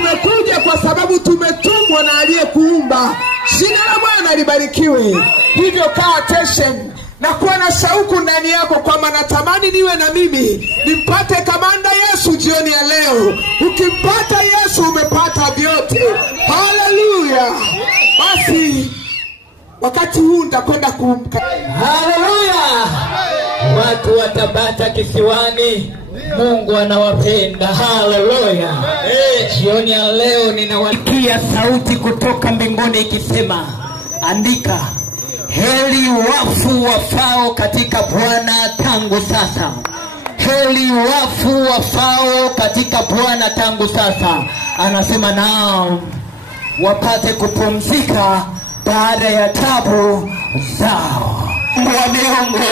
tumekuja kwa sababu tumetumwa na aliyekuumba. Jina la Bwana libarikiwe. Hivyo kaa attention na kuwa na shauku ndani yako kwamba natamani niwe na mimi nimpate kamanda Yesu jioni ya leo. Ukimpata Yesu umepata vyote. Haleluya. Basi wakati huu nitakwenda kumka. Haleluya. Watu wa Tabata kisiwani, Mungu anawapenda. Haleluya. Jioni ya leo ninawatia sauti kutoka mbinguni ikisema, andika, heri wafu wafao katika Bwana tangu sasa. Heri wafu wafao katika Bwana tangu sasa. Anasema nao wapate kupumzika baada ya tabu zao. Wa miungu,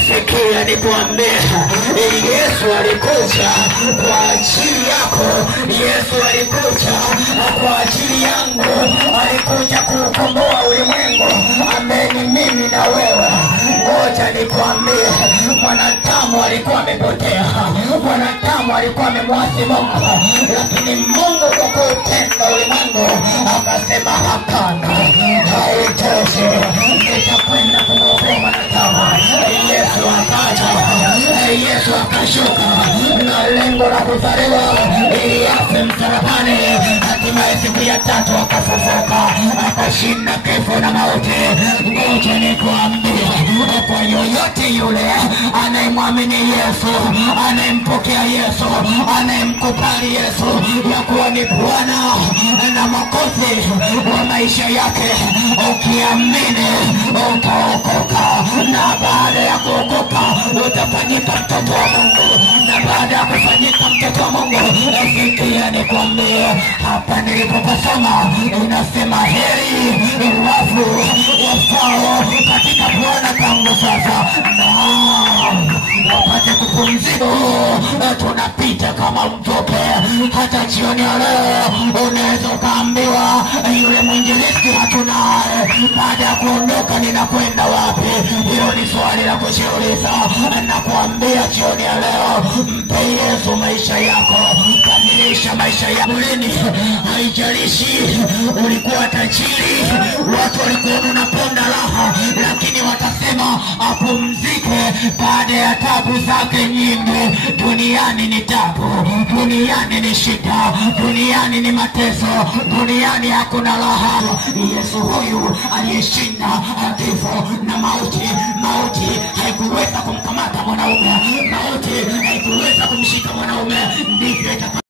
sikia nikuambia, Yesu alikuja kwa ajili yako. Yesu alikuja kwa ajili yangu. Alikuja kukomboa ulimwengu. Ameni mimi na wewe. Ngoja nikuambie, mwanadamu alikuwa amepotea. Mwanadamu alikuwa amemwasi Mungu. Lakini Mungu kwa kupenda ulimwengu akasema hapana, haitoshi, nitakwenda kumwokoa mwanadamu. Yesu akaja, Yesu akashuka na lengo la kuzaliwa afe msalabani. Hatimaye siku ya tatu akafufuka, akashinda kifo na mauti. Ngoja nikuambie, kwa yoyote yule anayemwamini Yesu, anayempokea Yesu, anayemkubali Yesu ya kuwa ni Bwana na Mwokozi wa maisha yake, ukiamini utaokoka, na baada ya kuokoka utafanyika mtoto wa Mungu. Na baada ya kufanyika mtoto wa Mungu, sikia nikwambie, hapa nilipopasoma inasema heri wafu wafao katika Bwana tangu sasa, wapate kupumzika. Tunapita kama mtope. Hata jioni ya leo unaweza ukaambiwa, yule mwinjilisti hatunaye, baada ya kuondoka ninakwenda wapi? Hilo ni swali la kujiuliza. Nakuambia jioni ya leo, mpe Yesu maisha yako, kamilisha maisha yako. Haijalishi ulikuwa tajiri, watu walikuwa unaponda raha, lakini watasema apumzike baada ya tabu zake nyingi. Duniani ni tabu, duniani ni shida, duniani ni mateso, duniani hakuna raha. Yesu huyu aliyeshinda kifo na mauti. Mauti haikuweza kumkamata mwanaume, mauti haikuweza kumshika mwanaume. Ndivyo